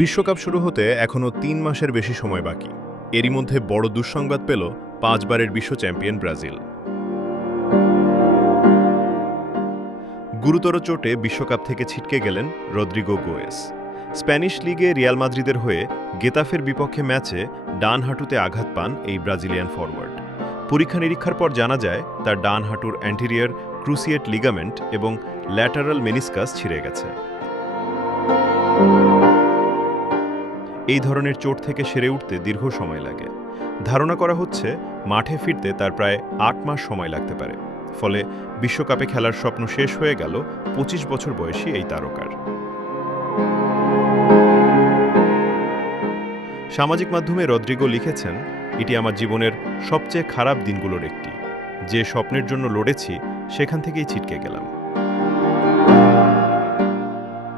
বিশ্বকাপ শুরু হতে এখনও ৩ মাসের বেশি সময় বাকি। এরই মধ্যে বড় দুঃসংবাদ পেল ৫ বারের বিশ্ব চ্যাম্পিয়ন ব্রাজিল। গুরুতর চোটে বিশ্বকাপ থেকে ছিটকে গেলেন রদ্রিগো গোয়েস। স্প্যানিশ লিগে রিয়াল মাদ্রিদের হয়ে গেতাফের বিপক্ষে ম্যাচে ডান হাঁটুতে আঘাত পান এই ব্রাজিলিয়ান ফরওয়ার্ড। পরীক্ষা নিরীক্ষার পর জানা যায় তার ডান হাঁটুর অ্যান্টেরিয়র ক্রুসিয়েট লিগামেন্ট এবং ল্যাটারাল মেনিসকাস ছিঁড়ে গেছে। এই ধরনের চোট থেকে সেরে উঠতে দীর্ঘ সময় লাগে। ধারণা করা হচ্ছে মাঠে ফিরতে তার প্রায় ৮ মাস সময় লাগতে পারে। ফলে বিশ্বকাপে খেলার স্বপ্ন শেষ হয়ে গেল ২৫ বছর বয়সী এই তারকার। সামাজিক মাধ্যমে রদ্রিগো লিখেছেন, এটি আমার জীবনের সবচেয়ে খারাপ দিনগুলোর একটি। যে স্বপ্নের জন্য লড়েছি সেখান থেকেই ছিটকে গেলাম।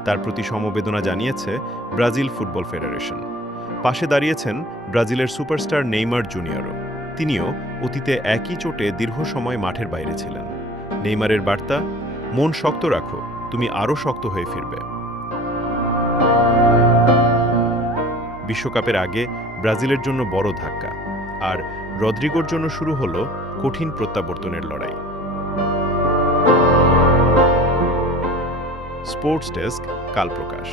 তার প্রতি সমবেদনা জানিয়েছে ব্রাজিল ফুটবল ফেডারেশন। পাশে দাঁড়িয়েছেন ব্রাজিলের সুপারস্টার নেইমার জুনিয়রও। তিনিও অতীতে একই চোটে দীর্ঘ সময় মাঠের বাইরে ছিলেন। নেইমারের বার্তা, মন শক্ত রাখো, তুমি আরও শক্ত হয়ে ফিরবে। বিশ্বকাপের আগে ব্রাজিলের জন্য বড় ধাক্কা, আর রদ্রিগোর জন্য শুরু হলো কঠিন প্রত্যাবর্তনের লড়াই। স্পোর্টস ডেস্ক, কাল প্রকাশ।